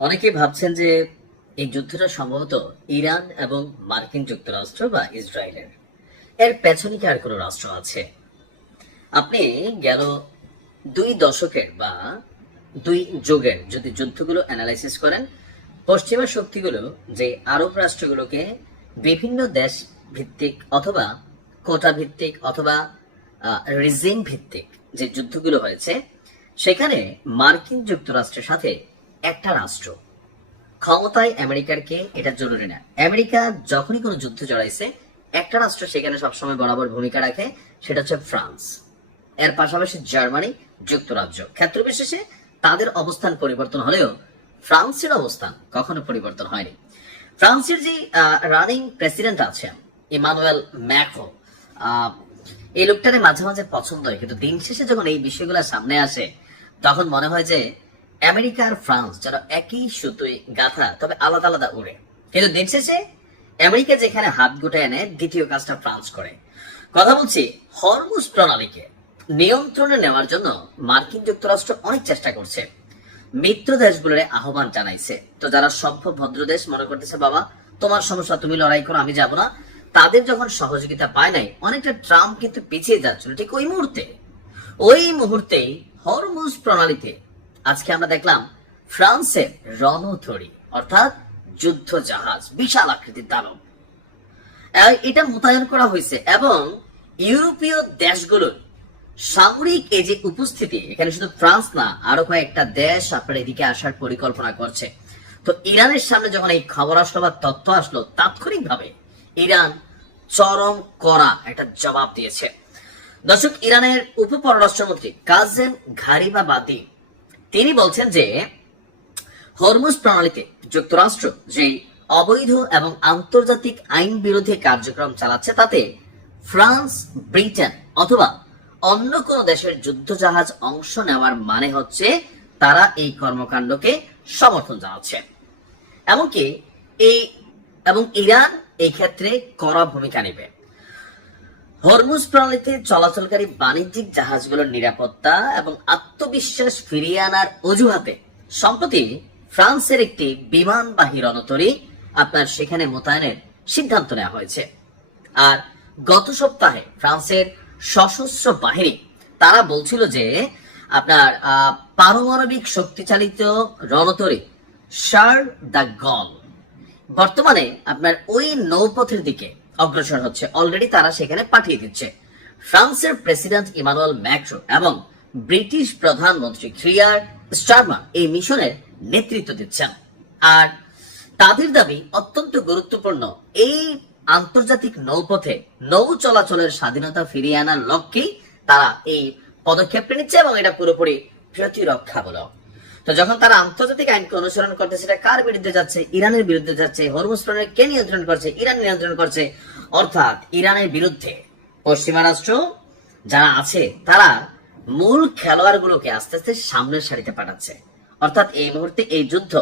অনেকেই ভাবছেন যে এই যুদ্ধটা সম্ভবত ইরান এবং মার্কিন যুক্তরাষ্ট্র বা ইসরায়েলের। এর পেছনে কি আর কোনো রাষ্ট্র আছে? আপনি গেল 2 দশকের বা 2 যুগের যদি যুদ্ধগুলো অ্যানালাইসিস করেন, পশ্চিমা শক্তিগুলো যে আরব রাষ্ট্রগুলোকে বিভিন্ন দেশ ভিত্তিক অথবা কোটা ভিত্তিক অথবা রিজিম ভিত্তিক যে যুদ্ধগুলো হয়েছে, সেখানে মার্কিন যুক্তরাষ্ট্রের সাথে একটা রাষ্ট্র ক্ষমতায় আমেরিকার কে এটা জরুরি না। আমেরিকা যখনই কোনো যুদ্ধ জড়াইছে, একটা রাষ্ট্র সেখানে সবসময় বরাবর ভূমিকা রাখে, সেটা হচ্ছে ফ্রান্স। এর পাশাপাশি জার্মানি, যুক্তরাজ্য, ক্ষেত্র বিশেষে তাদের অবস্থান পরিবর্তন হলেও ফ্রান্সের অবস্থান কখনো পরিবর্তন হয়নি। ফ্রান্সের যে রানিং প্রেসিডেন্ট আছেন ইমানুয়েল ম্যাক্রো, এই লোকটারে মাঝে মাঝে পছন্দ হয়, কিন্তু দিন শেষে যখন এই বিষয়গুলো সামনে আসে তখন মনে হয় যে আমেরিকা আর ফ্রান্স যেন একই সুতোয় গাঁথা, তবে আলাদা আলাদা উড়ে। কিন্তু দিন শেষে আমেরিকা যেখানে হাত গুটায় এনে দ্বিতীয় কাজটা ফ্রান্স করে। কথা বলছি হরমুজ প্রণালীকে নিয়ন্ত্রণে নেওয়ার জন্য মার্কিন যুক্তরাষ্ট্র অনেক চেষ্টা করছে, মিত্র দেশগুলোর আহ্বান জানাইছে। তো যারা সভ্য ভদ্র দেশ মনে করতেছে বাবা তোমার সমস্যা তুমি লড়াই করো, আমি যাব না, তাদের যখন সহযোগিতা পায় নাই, অনেকটা ট্রাম্প কিন্তু পিছিয়ে যাচ্ছিল। ঠিক ওই মুহূর্তেই হরমুজ প্রণালীতে আজকে আমরা দেখলাম ফ্রান্সের রণতরী অর্থাৎ যুদ্ধ জাহাজ, বিশাল আকৃতির দানব, এটা মোতায়েন করা হয়েছে এবং ইউরোপীয় দেশগুলোর সামরিক এই যে উপস্থিতি, এখানে শুধু ফ্রান্স না, আরো কয়েকটা দেশ আপনার এদিকে আসার পরিকল্পনা করছে। তো ইরানের সামনে যখন এই খবর আসলো বা তথ্য আসলো, তাৎক্ষণিকভাবে ইরান চরম কড়া একটা জবাব দিয়েছে। দর্শক, ইরানের উপ পররাষ্ট্রমন্ত্রী কাজেম ঘারিবাবাদি তিনি বলছেন যে হরমুজ প্রণালীতে যুক্তরাষ্ট্র যে অবৈধ এবং আন্তর্জাতিক আইন বিরোধী কার্যক্রম চালাচ্ছে, তাতে ফ্রান্স, ব্রিটেন অথবা অন্য কোন দেশের যুদ্ধজাহাজ অংশ নেওয়ার মানে হচ্ছে তারা এই কর্মকাণ্ডকে সমর্থন জানাচ্ছে। এমনকি ইরান এই ক্ষেত্রে কড়া ভূমিকা নেবে। হরমুজ প্রণালীতে চলাচলকারী বাণিজ্যিক জাহাজগুলোর নিরাপত্তা এবং আত্মবিশ্বাস ফিরিয়ে আনার অজুহাতে সম্প্রতি ফ্রান্সের একটি বিমানবাহী রণতরী আপনার সেখানে মোতায়েনের সিদ্ধান্ত নেওয়া হয়েছে। আর গত সপ্তাহে ফ্রান্সের সশস্ত্র বাহিনী তারা বলছিল যে আপনার পারমাণবিক শক্তিচালিত রণতরী শার্ল দ্য গল বর্তমানে আপনার ওই নৌপথের দিকে অগ্রসর হচ্ছে, অলরেডি তারা সেখানে পাঠিয়ে দিচ্ছে। ফ্রান্সের প্রেসিডেন্ট ইমানুয়েল ম্যাক্রো এবং ব্রিটিশ প্রধানমন্ত্রী কিয়ার স্টারমার এই মিশনের নেতৃত্ব দিচ্ছেন। আর তাদের দাবি অত্যন্ত গুরুত্বপূর্ণ, এই আন্তর্জাতিক নৌপথে নৌ চলাচলের স্বাধীনতা ফিরিয়ে আনার লক্ষ্যেই তারা এই পদক্ষেপটা নিচ্ছে এবং এটা পুরোপুরি প্রতিরক্ষামূলক। তো যখন তারা আন্তর্জাতিক আইনকে অনুসরণ করতে, সেটা কার বিরুদ্ধে যাচ্ছে? ইরানের বিরুদ্ধে যাচ্ছে। হরমুজ প্রণালী কে নিয়ন্ত্রণ করছে? ইরান নিয়ন্ত্রণ করছে। অর্থাৎ ইরানের বিরুদ্ধে পশ্চিমা রাষ্ট্র যারা আছে তারা মূল খেলোয়াড়গুলোকে আস্তে আস্তে সামনের সারিতে পাঠাচ্ছে। অর্থাৎ এই মুহূর্তে এই যুদ্ধ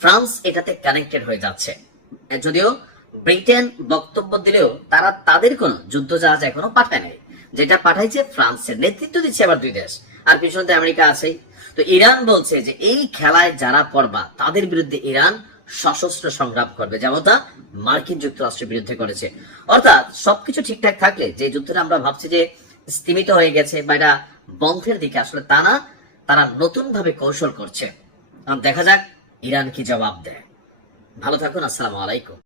ফ্রান্স এটাতে কানেক্টেড হয়ে যাচ্ছে। যদিও ব্রিটেন বক্তব্য দিলেও তারা তাদের কোন যুদ্ধ জাহাজ এখনো পাঠায় নাই, যেটা পাঠাইছে ফ্রান্সের নেতৃত্ব দিচ্ছে আবার 2 দেশ, আর পিছনে আমেরিকা আছেই। তো ইরান বলছে যে এই খেলায় যারা পড়বা তাদের বিরুদ্ধে ইরান সশস্ত্র সংগ্রাম করবে, যেমনটা মার্কিন যুক্তরাষ্ট্রের বিরুদ্ধে করেছে। অর্থাৎ সবকিছু ঠিকঠাক থাকলে যে যুদ্ধটা আমরা ভাবছি যে স্থিমিত হয়ে গেছে বা এটা বন্ধের দিকে, আসলে তা না, তারা নতুন ভাবে কৌশল করছে। দেখা যাক ইরান কি জবাব দেয়। ভালো থাকুন, আসসালামু আলাইকুম।